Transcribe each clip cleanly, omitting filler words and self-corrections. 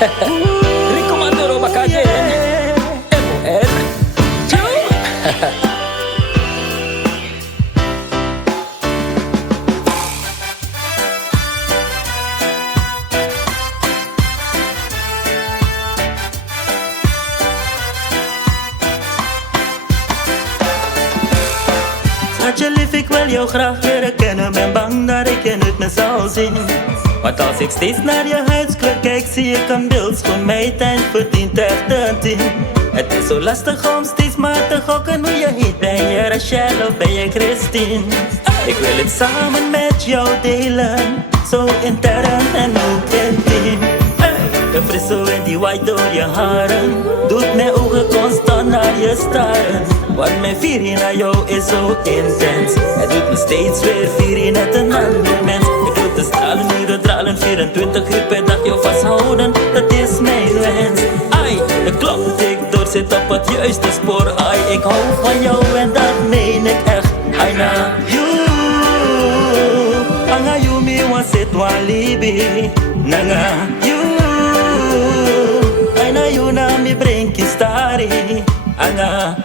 Rico Maduro back again. MOR. Schatje lief, ik wil jou graag leren kennen. Ben bang dat ik je niet meer zal zien. Want als ik steeds naar je huidskleur kijk, zie ik een beeld van mij. Tijd verdient echt een 10. Het is zo lastig om steeds maar te gokken hoe je heet. Ben je Rachel of ben je Christine? Ik wil het samen met jou delen. Zo intern en ook intiem. De frisse wind die waait door je haren doet mijn ogen constant naar je staren. Want mijn viering naar jou is zo intens. Het doet me steeds weer vieren net een ander mens. Ik wil de stralen, uren dralen, 24 uur per dag jou vasthouden. Dat is mijn wens. Ai, de klok tikt door, zit op het juiste spoor. Ai, ik hou van jou en dat meen ik echt. Ai na you, anga you me want sit one libi. Nanga you, ai na you na me bring ki stari. Anga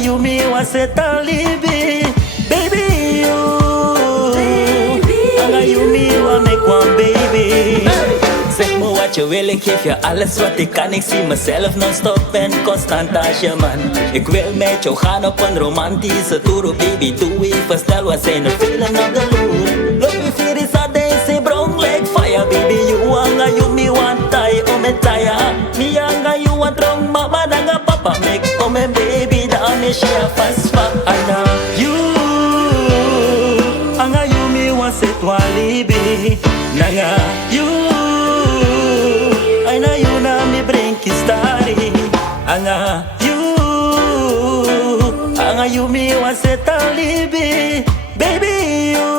you me want sit a libi. Baby you, anga you me want make one baby. Zeg me wat je wil, ik geef je alles wat ik kan. Ik zie mezelf non-stop en constant als je man. Ik wil met jou gaan op een romantische tour. Oh baby, doe even snel, we zijn er velen op de loer. Loop je vier is a dancing brown like fire. Baby, you anga you me want tie om me tie. Me anga you want wrong mama danga papa. Make om me baby, dan me share fast fa. Anga you, anga you me want sit one libi. Nanga you, I know you na me bring ki stari. Anga you me want set a libi. Baby you,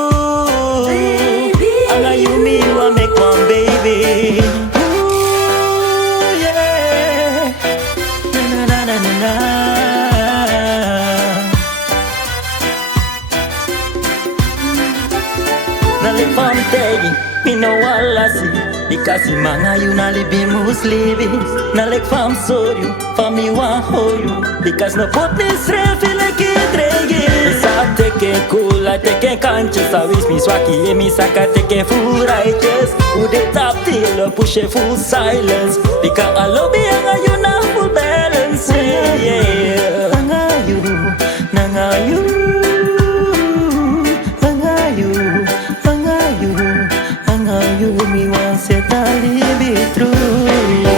anga you me want make one baby. Ooh, yeah. Na na na na na. Na le fam tegi, me no walasi. Because manga you na libi muslibi. Na lek fam sorry, fam me wan hold you. Because no put me straight feel like it reggae. Sa teke cool, I teke conscious. I wish me swaki, me saka teke full righteous. Who they top till push a full silence. Because I love me anga you na full balance. Yeah, anga you, nanga you. You me want set a little bit true.